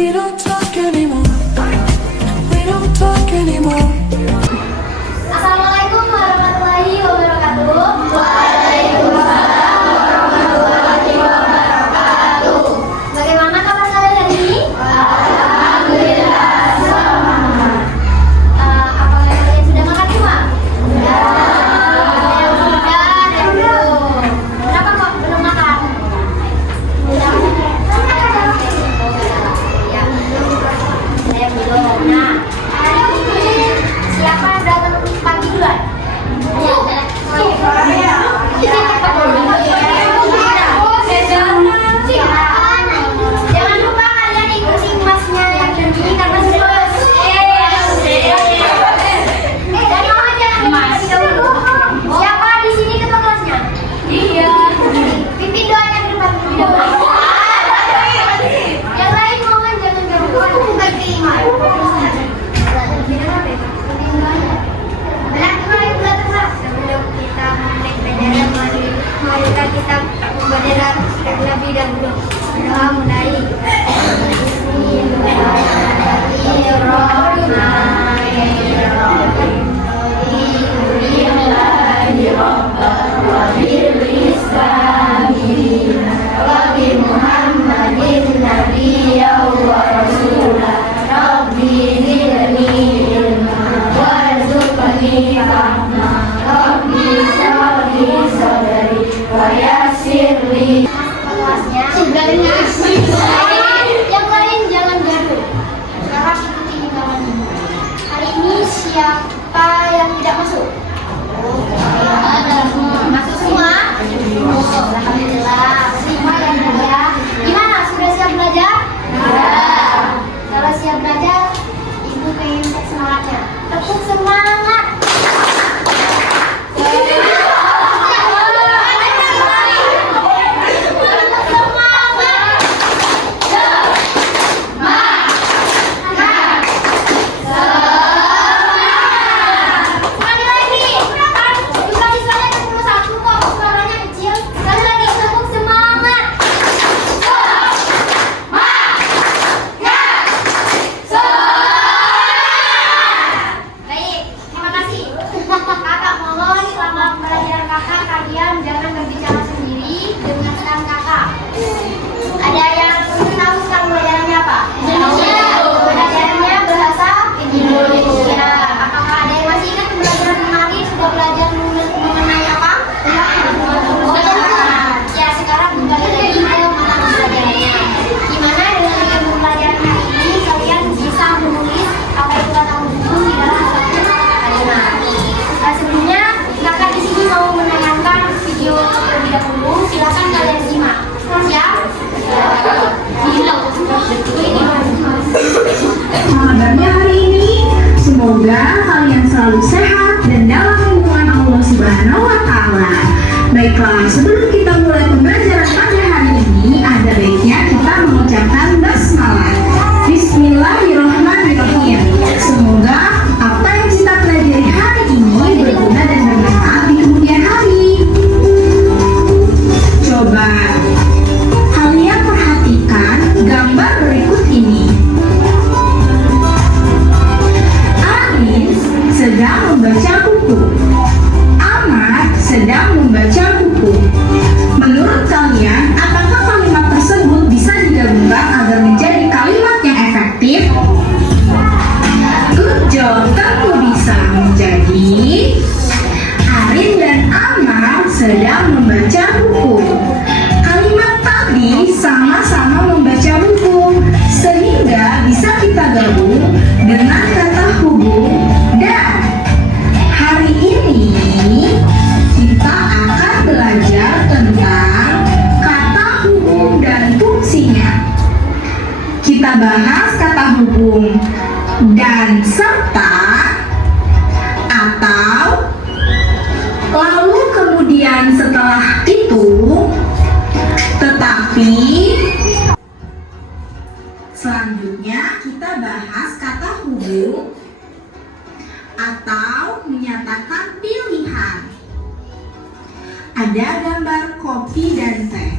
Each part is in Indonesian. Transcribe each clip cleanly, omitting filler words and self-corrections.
We don't talk anymore. We don't talk anymore. Assalamualaikum warahmatullahi wabarakatuh. Waalaikumsalam warahmatullahi wabarakatuh. Bagaimana kabar kalian hari ini? Alhamdulillah semangat. Apakah kalian sudah makan semua? Sudah. Yang sudah dan belum. Kenapa kok belum makan? Ya, saya belum. Nah, siapa yang datang pagi duluan? Jangan lupa kalian ikuti masnya yang tinggi karena sudah siapa di sini ketua kelasnya? Iya. Pimpin doanya ke depan. Yang lain mohon jangan ganggu. Sebelum kita memulai pelajaran, marilah kita membaca terlebih dahulu. Doa mulai. Yang lain jangan gaduh. Sekarang ikuti himbauan ini. Hari ini siapa yang tidak masuk? Masuk semua? Alhamdulillah. Semua yang mulia. Gimana? Sudah siap belajar? Kalau siap belajar, ibu pengen cek semangatnya. Tepuk semangat. Kabarnya hari ini, semoga kalian selalu sehat dan dalam lindungan Allah Subhanahu wa Ta'ala. Baiklah, sebelum kita mulai pembelajaran pada hari ini, ada baiknya kita mengucapkan basmalah. Bismillahirrahmanirrahim. Semoga apa yang kita pelajari hari ini berguna dan bermanfaat di kemudian hari. Coba kalian perhatikan gambar berikut ini. Sedang membaca buku. Ahmad sedang membaca buku. Menurut kalian, apakah kalimat tersebut bisa digabungkan agar menjadi kalimat yang efektif? Good job, tentu bisa. Menjadi Arin dan Ahmad sedang membaca buku. Kalimat tadi sama-sama membaca buku, sehingga bisa kita gabung dengan kata hubung. Dan hari ini kita akan belajar tentang kata hubung dan fungsinya. Kita bahas kata hubung dan serta atau lalu kemudian setelah itu tetapi. Selanjutnya kita bahas kata hubung atau menyatakan pilihan. Ada gambar kopi dan teh.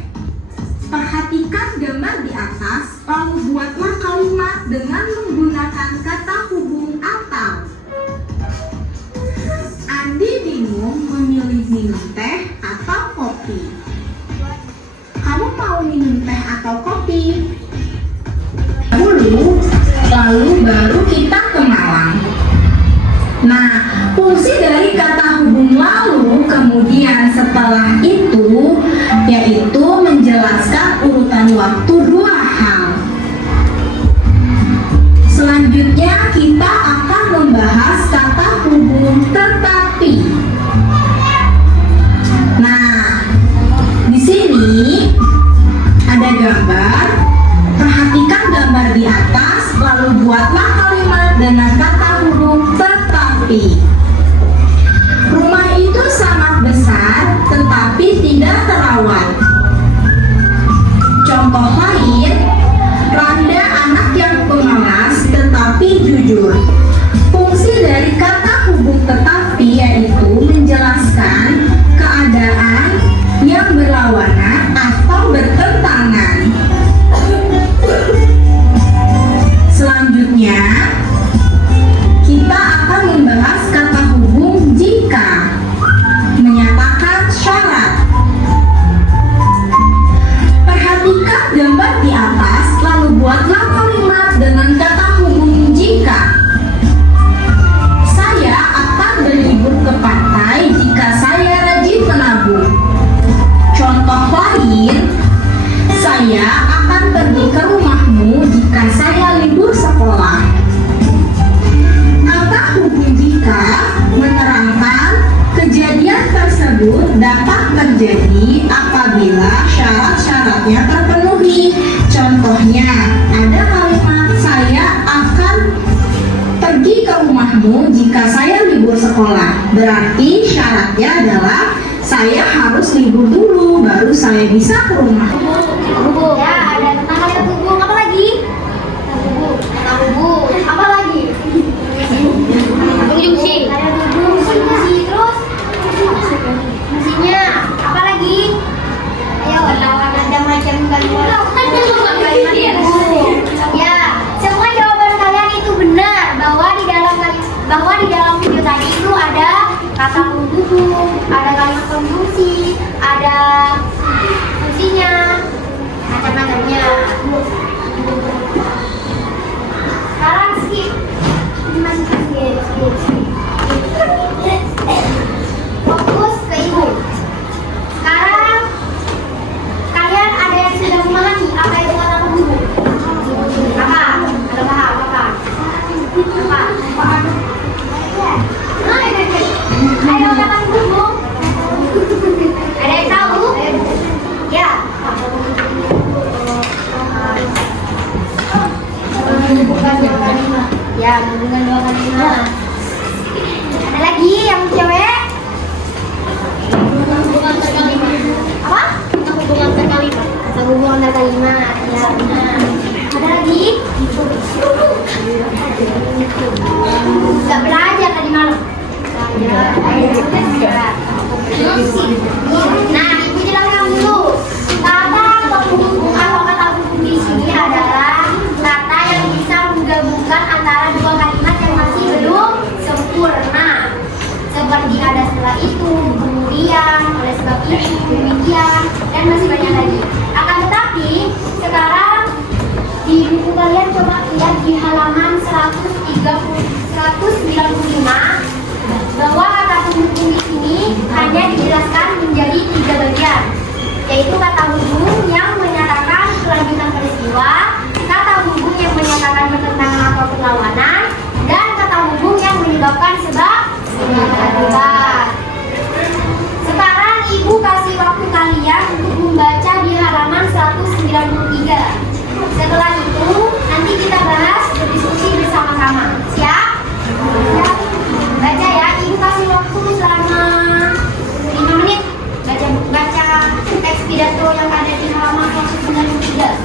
Perhatikan gambar di atas, lalu buatlah kalimat lalu baru kita ke Malang. Nah, fungsi dari kata hubung lalu kemudian setelah itu yaitu menjelaskan urutan waktu dua hal. Selanjutnya kita akan membahas kata hubung tetapi. Nah, di sini ada gambar. Perhatikan gambar di atas, lalu buatlah kalimat dengan kata hubung tetapi. Rumah itu sangat besar, tetapi tidak terawat. Contoh lain, Randa anak yang pemalas, tetapi jujur. Fungsi dari kata hubung tetapi yaitu menjelaskan keadaan yang berlawanan atau bertentangan. Selanjutnya, kita akan membahas kata hubung jika menyatakan syarat. Perhatikan gambar di atas, lalu buatlah kalimat dengan kata hubung jika. Saya akan berlibur ke pantai jika saya rajin menabung. Contoh lain, saya akan pergi ke rumahmu jika saya libur sekolah. Kata hubung jika menerangkan kejadian tersebut dapat terjadi apabila syarat-syaratnya terpenuhi. Contohnya, ada kalimat saya akan pergi ke rumahmu jika saya libur sekolah. Berarti syaratnya adalah saya harus libur dulu baru saya bisa ke rumah. Hubung. Ya, ada tentang kata hubung. Apa lagi? Kata hubung. Apa lagi? Fungsi. Ada hubung, fungsi. Terus fungsinya. Apa lagi? Ayo, ada macam kalimat. Ya, semua jawaban kalian itu benar bahwa di dalam video tadi itu ada kata hubung, ada kalimat konjungsi, ada fungsinya, macam-macamnya. Sekarang skip. Ini masih skip. Fokus ke ibu. Sekarang kalian ada yang sudah memahami apa itu kata hubung? Apa? Ada paham apa? Ayo kata hubung. Ada yang tahu? Ya. Menghubungkan dua kalimat. Ya, menghubungkan dua kalimat. Ada lagi yang cewek? Hubungan terkalimat. Apa? Hubungan terkalimat. Hubungan terkalimat. Ya, benar. Ada lagi? Gak belajar tadi malam. Nah, ibu jelaskan dulu. Kata penghubung atau kata hubung di sini adalah kata yang bisa menggabungkan antara dua kalimat yang masih belum sempurna. Seperti ada setelah itu, kemudian, oleh sebab itu, demikian, dan masih banyak lagi. Akan tetapi, sekarang di buku kalian coba lihat di halaman 195 bahwa kata hubung di sini hanya dijelaskan menjadi 3 bagian, yaitu kata hubung yang menyatakan kelanjutan peristiwa, kata hubung yang menyatakan pertentangan atau perlawanan, dan kata hubung yang menyebabkan sebab akibat. Sekarang ibu kasih waktu kalian untuk membaca di halaman 193. Setelah itu nanti kita bahas berdiskusi bersama-sama. Siap? Siap. Baca ya, ibu kasih waktu selama 5 menit baca teks pidato yang ada di halaman 193.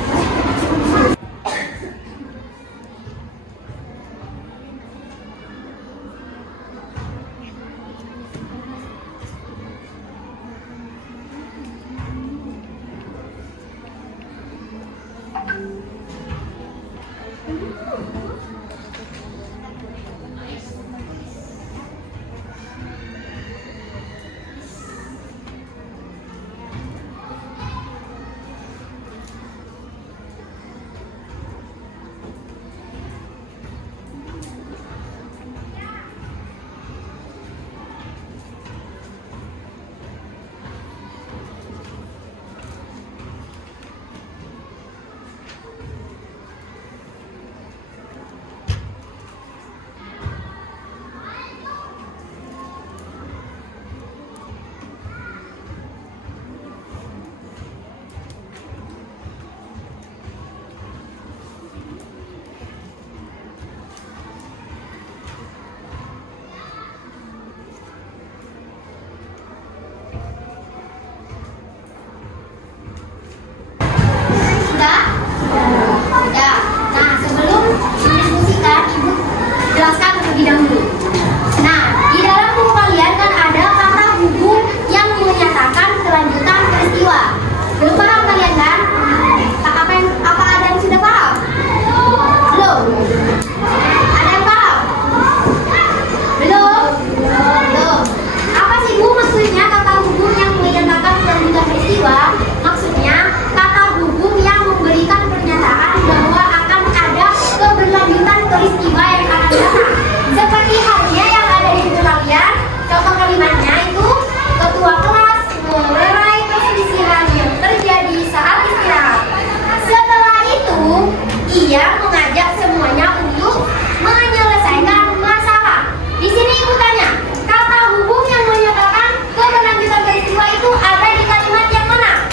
mengajak semuanya untuk menyelesaikan masalah. Di sini ibu tanya, kata hubung yang menyatakan keberlanjutan peristiwa itu ada di kalimat yang mana?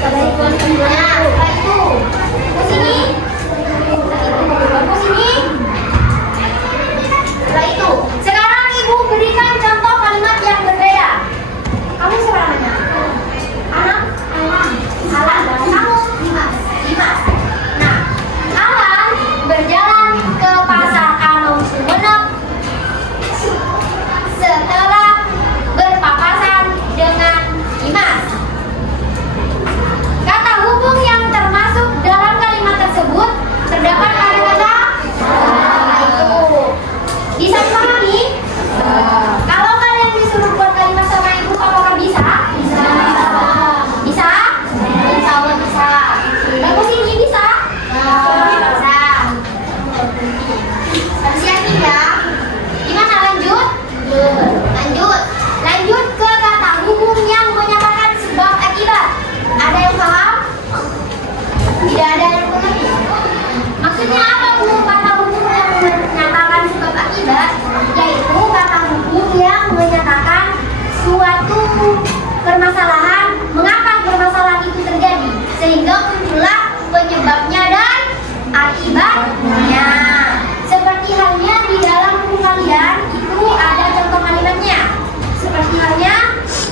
Setelah itu, ke sini, ke sini. Setelah itu, sekarang ibu berikan contoh kalimat yang berbeda. Kamu siapa namanya? Anak? Alan. Kamu? Dimas. Nah, Alan berjalan ke pasar Anom Sumenep setelah berpapasan dengan Dimas. Kata hubung yang termasuk dalam kalimat tersebut terdapat pada kata itu. Bisa dipahami? Kalau kalian disuruh buat kalimat sama ibu, apakah bisa? Bisa. Bisa? Insya Allah bisa. Bagus ini bisa? Bisa. Harus yakin ya. Gimana lanjut? Lanjut ke kata hubung yang menyatakan sebab akibat. Ada yang paham? Tidak ada yang mengerti. Maksudnya apa Bu kata hubung yang menyatakan sebab akibat? Yaitu kata hubung yang menyatakan suatu permasalahan, mengapa permasalahan itu terjadi, sehingga muncullah penyebabnya dan akibatnya. Seperti halnya di dalam buku kalian itu ada contoh kalimatnya. Seperti halnya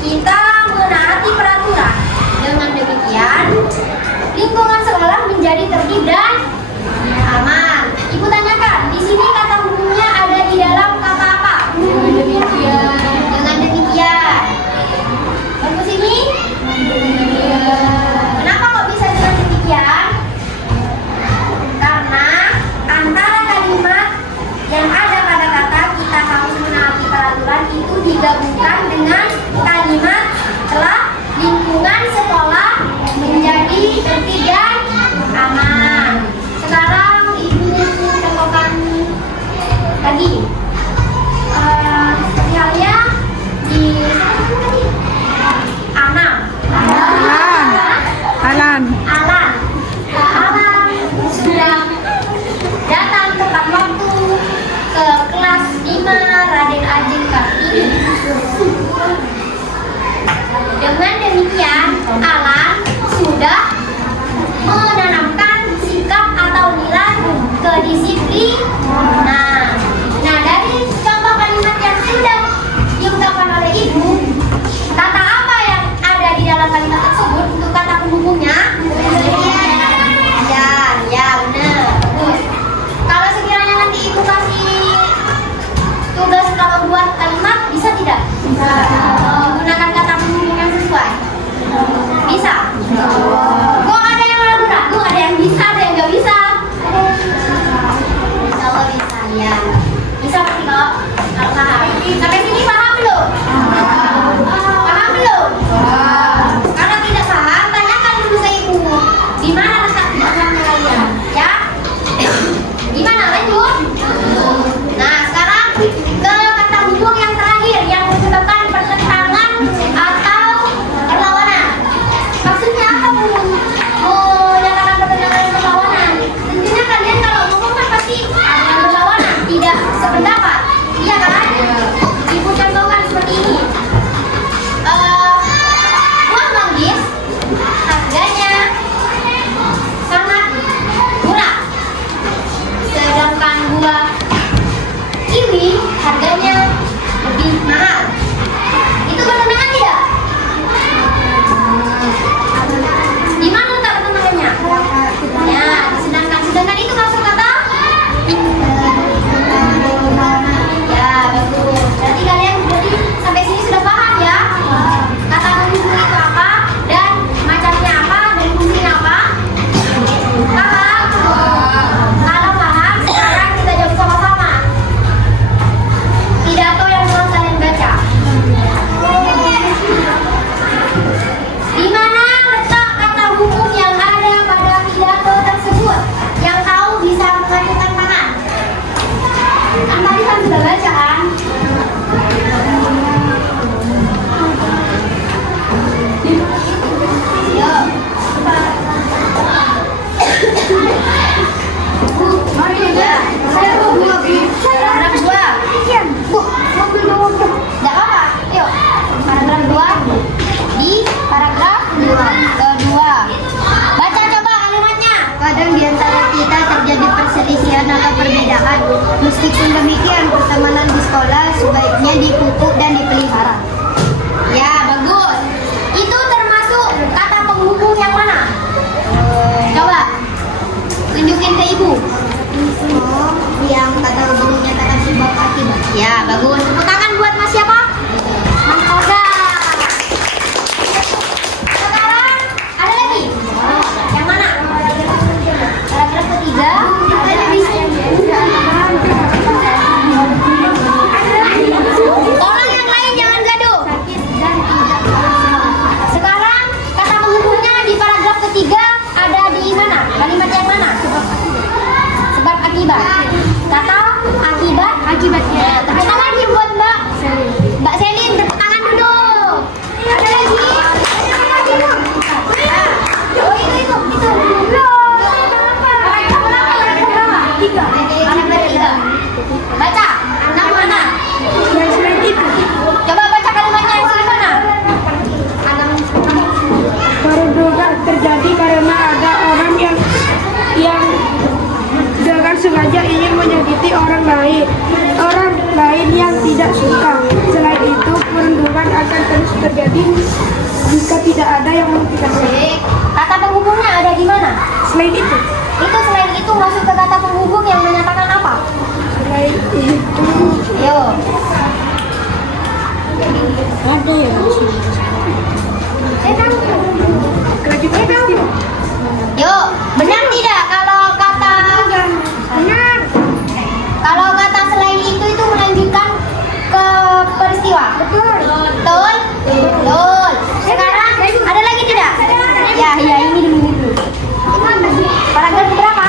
kita menaati peraturan. Dengan demikian, lingkungan sekolah menjadi tertib dan aman. Ibu tanyakan, di sini kata hubungnya ada di dalam kata apa? Dengan demikian. Bagus ini? Kenapa kok bisa dengan demikian? Karena antara kalimat yang ada pada kata kita harus menaati peraturan itu digabungkan dengan kalimat telah lingkungan sekolah menjadi tertib dan aman. Sekarang ibu contohkan lagi. Ya, saya mau buat paragraf 2. Bu, mobil dulu. Enggak apa-apa. Yuk. Paragraf 2 di paragraf 2. Baca coba kalimatnya. Kadang di antara kita terjadi perselisihan atau perbedaan. Meskipun demikian, pertemanan di sekolah sebaiknya dipupuk dan dipelihara. Ya, bagus. Itu termasuk kata penghubung yang mana? Coba tunjukin ke ibu. Yang kata hubungnya kata sebab akibat. Ya, bagus. Tepuk tangan buat Mas siapa? Mas Oga. Sekarang ada lagi. Yang mana? Paragraf ketiga. Orang yang lain jangan gaduh. Sekarang kata penghubungnya di paragraf ketiga ada di mana? Kalimat yang mana? Sebab akibat. Kata akibatnya. Tepuk tangan lagi buat Mbak Selin. Tepuk tangan dulu. Ada lagi? Oh itu. Tiga. Baca. Yang mana? Coba baca kalimatnya yang mana? Perundungan terjadi karena ada orang yang dengan sengaja ingin menyakiti orang lain yang tidak suka. Selain itu, perundungan akan terus terjadi jika tidak ada yang menghentikannya. Baik. Kata penghubungnya ada di mana? Selain itu, Selain itu masuk ke kata penghubung yang menyatakan apa? selain itu Yo. ada ya. Kelanjutan peristiwa. Yuk, benar tidak kalau kata selain itu melanjutkan ke peristiwa? Betul. Sekarang ada lagi tidak? Ya ini dulu. Paragraf berapa?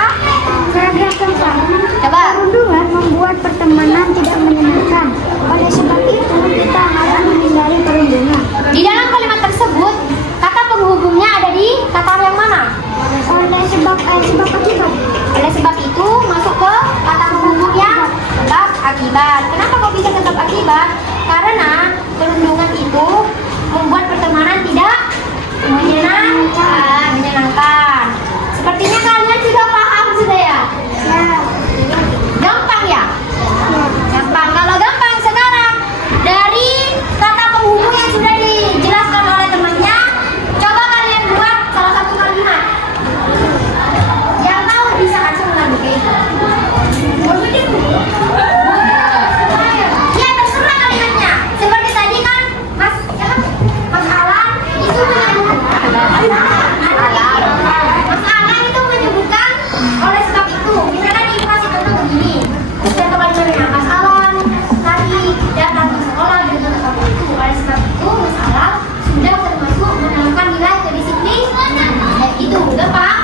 Paragraf keempat. Coba. Perundungan membuat pertemanan tidak menyenangkan. Oleh sebab itu, kita harus menghindari perundungan. Di dalam kalimat tersebut, kata penghubungnya ada di kata yang mana? Oleh sebab akibat. Oleh sebab itu masuk ke kata penghubung yang sebab akibat. Kenapa kok bisa sebab akibat? Karena perundungan itu membuat pertemanan tidak menyenangkan. Sepertinya kalian sudah paham sudah ya? Gampang ya? Gampang. Kalau gampang sekarang dari kata penghubung yang sudah dijelaskan oleh temannya, coba kalian buat salah satu kalimat. Yang tahu bisa langsung mengambil itu. Ya terserah kalimatnya. Seperti tadi kan Mas Alan itu menyebutkan oleh sebab itu. Misalkan di kasih contoh begini. Saya kalimatnya Mas Alan tadi datang ke sekolah dengan sebab itu. Oleh sebab itu Mas Alan sudah termasuk menanamkan nilai kedisiplinan. Itu gampang.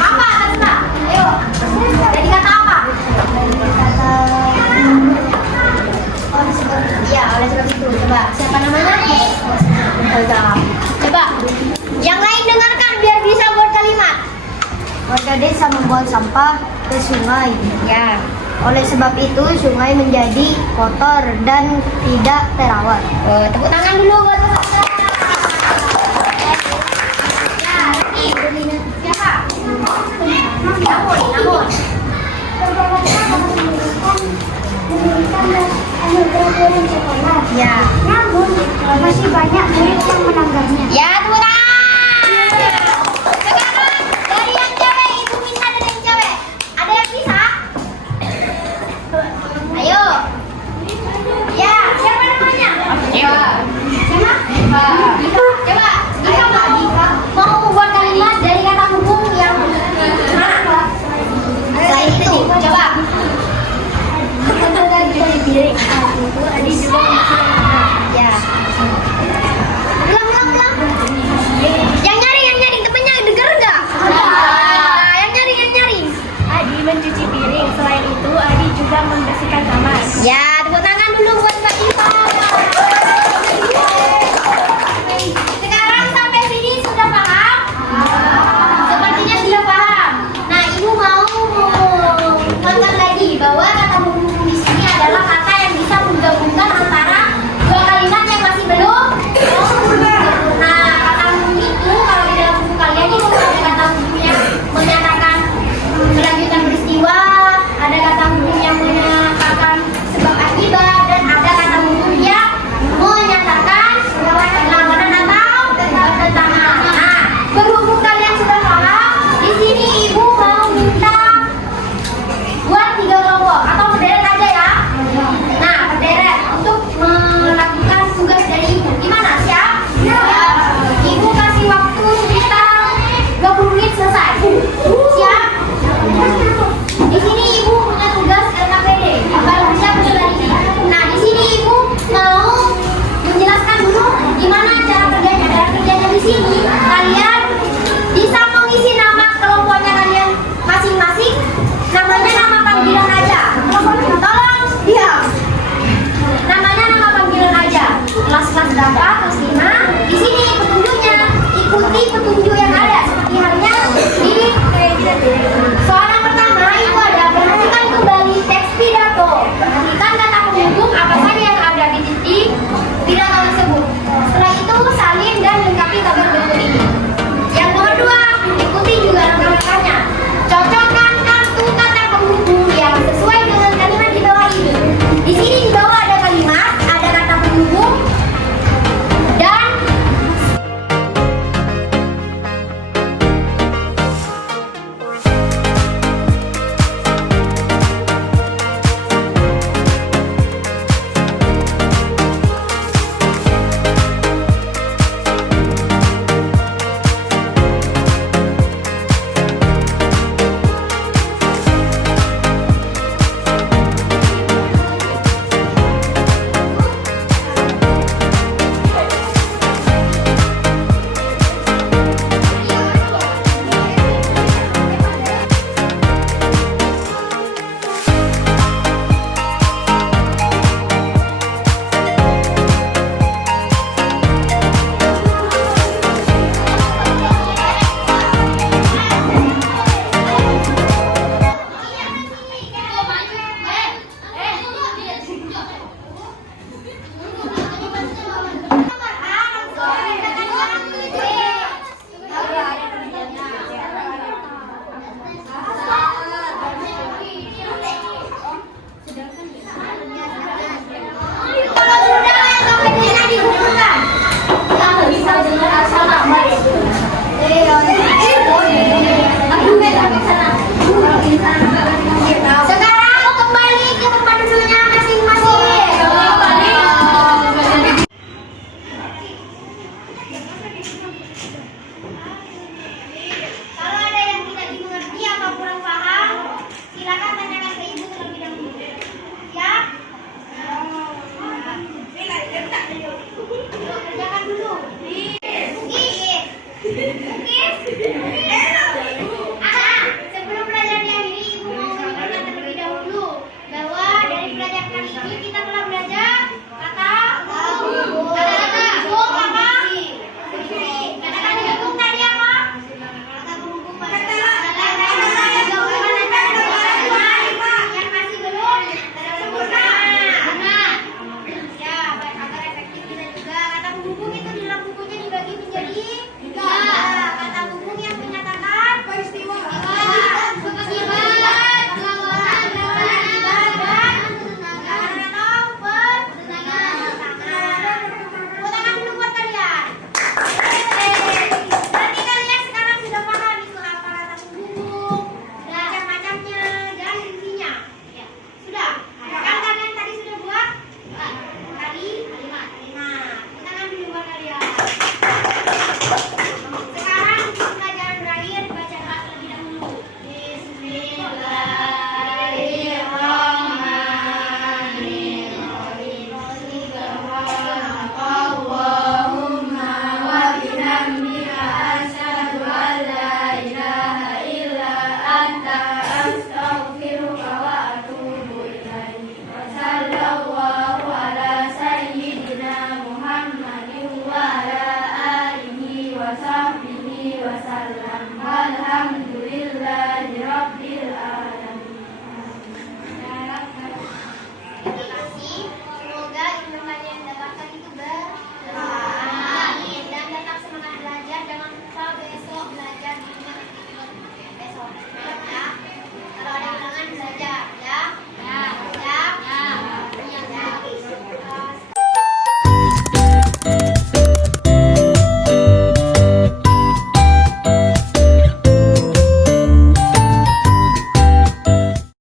Apa terserah? Ayo. Jadi kata apa? Oleh sebab itu. Coba siapa namanya? Coba yang lain dengarkan biar bisa buat kalimat. Warga desa membuang sampah ke sungai. Ya. Oleh sebab itu sungai menjadi kotor dan tidak terawat. Tepuk tangan dulu buat teman-teman. Ya, lagi. Siapa? Namun. Ya. Namun masih banyak murid yang menanggapnya. Ya, tepuk tangan.